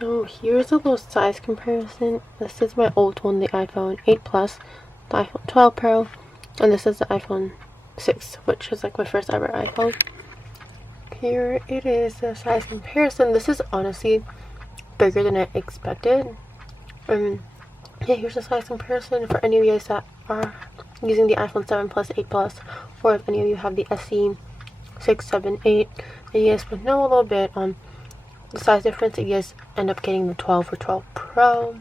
So here's a little size comparison. This is my old one, the iPhone 8 Plus, the iPhone 12 Pro, and this is the iPhone 6, which is like my first ever iPhone. Here it is, the size comparison. This is honestly bigger than I expected. Yeah, here's the size comparison for any of you guys that are using the iPhone 7 Plus, 8 Plus, or if any of you have the SE 6, 7, 8, and you guys would know a little bit on the size difference if you guys end up getting the 12 or 12 Pro.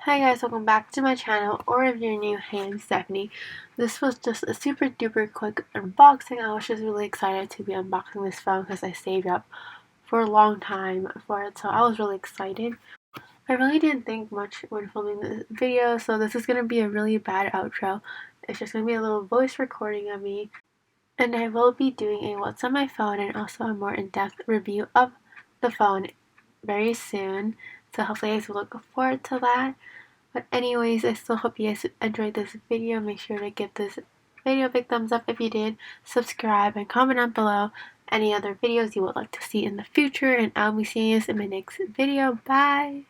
Hi guys, welcome back to my channel, or if you're new, hey, I'm Stephanie. This was just a super duper quick unboxing. I was just really excited to be unboxing this phone because I saved up for a long time for it, so I was really excited. I really didn't think much when filming this video, so this is going to be a really bad outro. It's just going to be a little voice recording of me, and I will be doing a what's on my phone and also a more in-depth review of the phone very soon, so hopefully you guys will look forward to that. But anyways, I still hope you guys enjoyed this video. Make sure to give this video a big thumbs up if you did, subscribe, and comment down below any other videos you would like to see in the future, and I'll be seeing you in my next video. Bye!